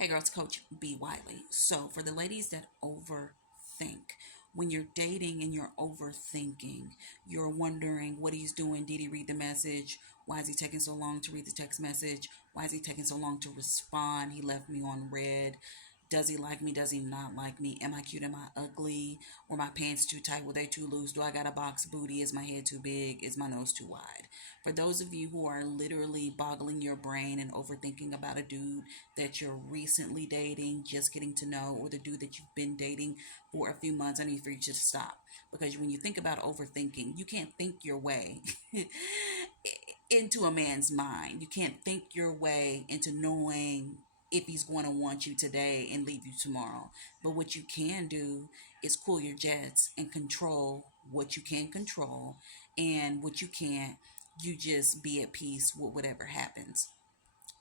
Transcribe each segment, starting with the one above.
Hey girls, Coach B. Wiley. So, for the ladies that overthink, when you're dating and you're overthinking, you're wondering what he's doing. Did he read the message? Why is he taking so long to read the text message? Why is he taking so long to respond? He left me on red. Does he like me? Does he not like me? Am I cute? Am I ugly? Were my pants too tight? Were they too loose? Do I got a box booty? Is my head too big? Is my nose too wide? For those of you who are literally boggling your brain and overthinking about a dude that you're recently dating, just getting to know, or the dude that you've been dating for a few months, I need for you to stop. Because when you think about overthinking, you can't think your way into a man's mind. You can't think your way into knowing if he's going to want you today and leave you tomorrow. But what you can do is cool your jets and control what you can control, and what you can't, you just be at peace with whatever happens.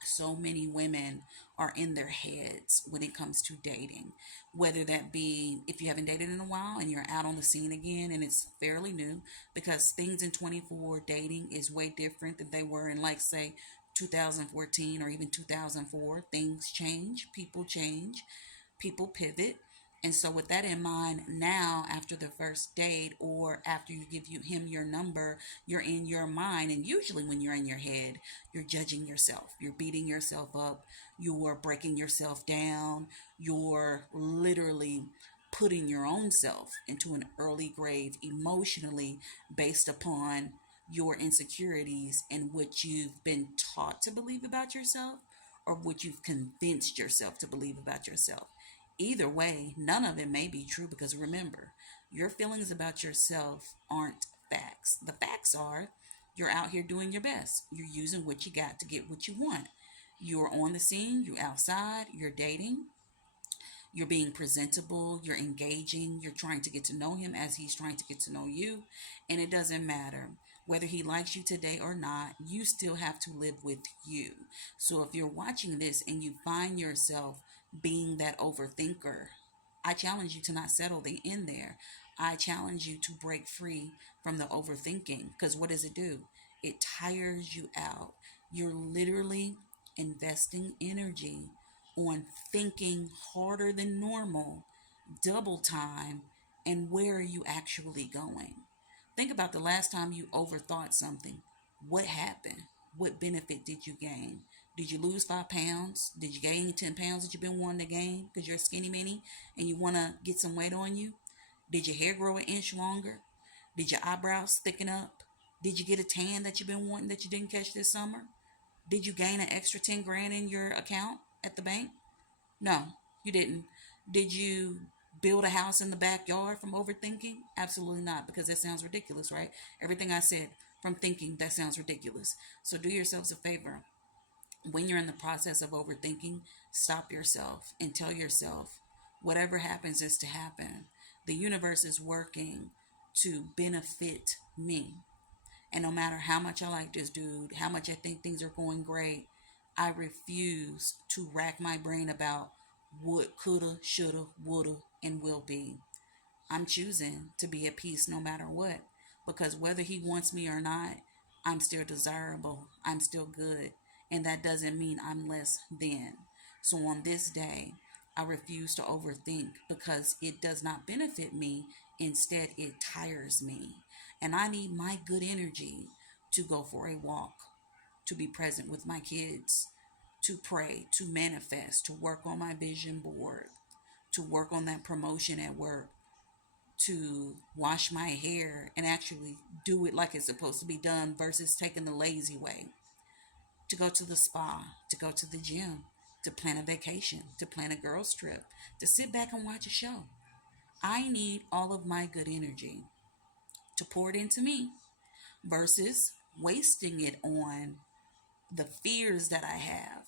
So many women are in their heads when it comes to dating, whether that be if you haven't dated in a while and you're out on the scene again and it's fairly new, because things in 24 dating is way different than they were in, like, say 2014 or even 2004. Things change, people pivot. And so, with that in mind, now after the first date or after you give him your number, you're in your mind. And usually, when you're in your head, you're judging yourself, you're beating yourself up, you're breaking yourself down, you're literally putting your own self into an early grave emotionally based upon your insecurities and what you've been taught to believe about yourself or what you've convinced yourself to believe about yourself. Either way, none of it may be true, because remember, your feelings about yourself aren't facts. The facts are you're out here doing your best. You're using what you got to get what you want. You're on the scene, you're outside, you're dating, you're being presentable, you're engaging, you're trying to get to know him as he's trying to get to know you. And it doesn't matter whether he likes you today or not, you still have to live with you. So if you're watching this and you find yourself being that overthinker, I challenge you to not settle in there. I challenge you to break free from the overthinking, because what does it do? It tires you out. You're literally investing energy on thinking harder than normal, double time, and where are you actually going? Think about the last time you overthought something. What happened? What benefit did you gain? Did you lose 5 pounds? Did you gain 10 pounds that you've been wanting to gain because you're a skinny mini and you want to get some weight on you? Did your hair grow an inch longer? Did your eyebrows thicken up? Did you get a tan that you've been wanting that you didn't catch this summer? Did you gain an extra 10 grand in your account at the bank? No, you didn't. Did you build a house in the backyard from overthinking? Absolutely not, because that sounds ridiculous, right? Everything I said from thinking, that sounds ridiculous. So do yourselves a favor. When you're in the process of overthinking, stop yourself and tell yourself, whatever happens is to happen. The universe is working to benefit me. And no matter how much I like this dude, how much I think things are going great, I refuse to rack my brain about what coulda, shoulda, woulda, and will be. I'm choosing to be at peace no matter what. Because whether he wants me or not, I'm still desirable. I'm still good. And that doesn't mean I'm less than. So on this day, I refuse to overthink, because it does not benefit me. Instead, it tires me. And I need my good energy to go for a walk, to be present with my kids, to pray, to manifest, to work on my vision board, to work on that promotion at work, to wash my hair and actually do it like it's supposed to be done versus taking the lazy way, to go to the spa, to go to the gym, to plan a vacation, to plan a girls trip, to sit back and watch a show. I need all of my good energy to pour it into me versus wasting it on the fears that I have,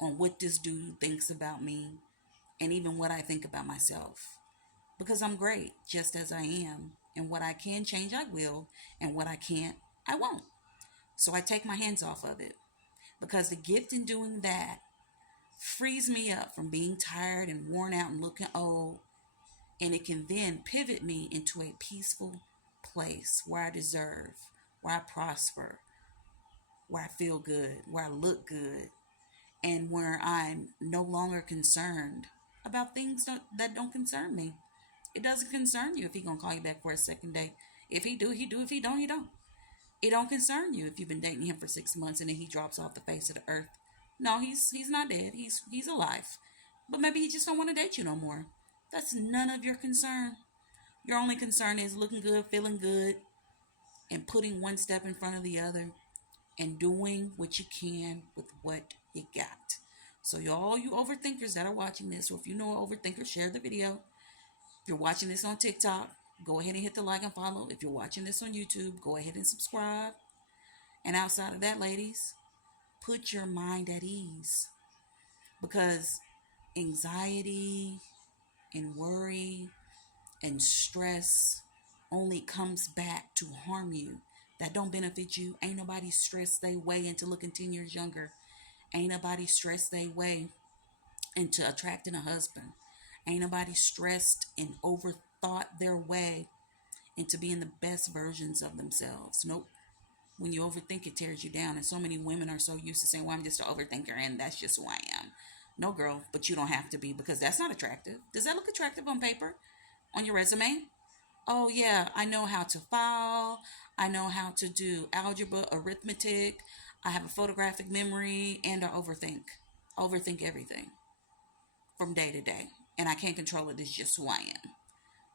on what this dude thinks about me, and even what I think about myself. Because I'm great just as I am, and what I can change, I will, and what I can't, I won't. So I take my hands off of it, because the gift in doing that frees me up from being tired and worn out and looking old, and it can then pivot me into a peaceful place where I deserve, where I prosper, where I feel good, where I look good, and where I'm no longer concerned about things that don't concern me. It doesn't concern you if he gonna call you back for a second date. If he do, he do. If he don't, he don't. It don't concern you if you've been dating him for 6 months and then he drops off the face of the earth. No, he's not dead. He's alive. But maybe he just don't want to date you no more. That's none of your concern. Your only concern is looking good, feeling good, and putting one step in front of the other and doing what you can with what you got. So all you overthinkers that are watching this, or if you know an overthinker, share the video. If you're watching this on TikTok, go ahead and hit the like and follow. If you're watching this on YouTube, go ahead and subscribe. And outside of that, ladies, put your mind at ease, because anxiety and worry and stress only comes back to harm you. That don't benefit you. Ain't nobody stressed their way into looking 10 years younger. Ain't nobody stressed their way into attracting a husband. Ain't nobody stressed and overthought their way into being the best versions of themselves. Nope. When you overthink, it tears you down. And so many women are so used to saying, well, I'm just an overthinker and that's just who I am. No, girl, but you don't have to be, because that's not attractive. Does that look attractive on paper? On your resume? Oh, yeah, I know how to file. I know how to do algebra, arithmetic. I have a photographic memory, and I overthink. Overthink everything from day to day. And I can't control it. It's just who I am.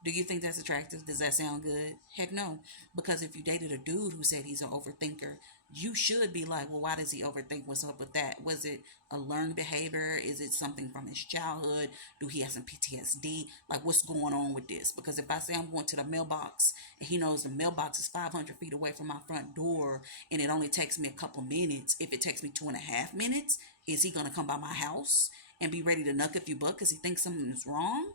Do you think that's attractive? Does that sound good? Heck no. Because if you dated a dude who said he's an overthinker, you should be like, well, why does he overthink? What's up with that? Was it a learned behavior? Is it something from his childhood? Do he have some PTSD? Like, what's going on with this? Because if I say I'm going to the mailbox and he knows the mailbox is 500 feet away from my front door and it only takes me a couple minutes, if it takes me 2.5 minutes, is he going to come by my house and be ready to knuck if you buck because he thinks something is wrong?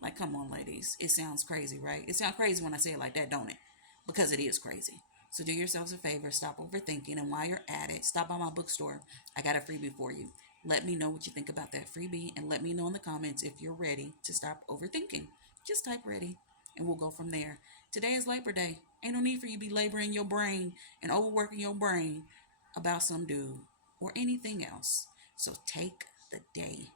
Like, come on, ladies. It sounds crazy, right? It sounds crazy when I say it like that, don't it? Because it is crazy. So do yourselves a favor. Stop overthinking. And while you're at it, stop by my bookstore. I got a freebie for you. Let me know what you think about that freebie. And let me know in the comments if you're ready to stop overthinking. Just type ready. And we'll go from there. Today is Labor Day. Ain't no need for you to be laboring your brain and overworking your brain about some dude or anything else. So take the day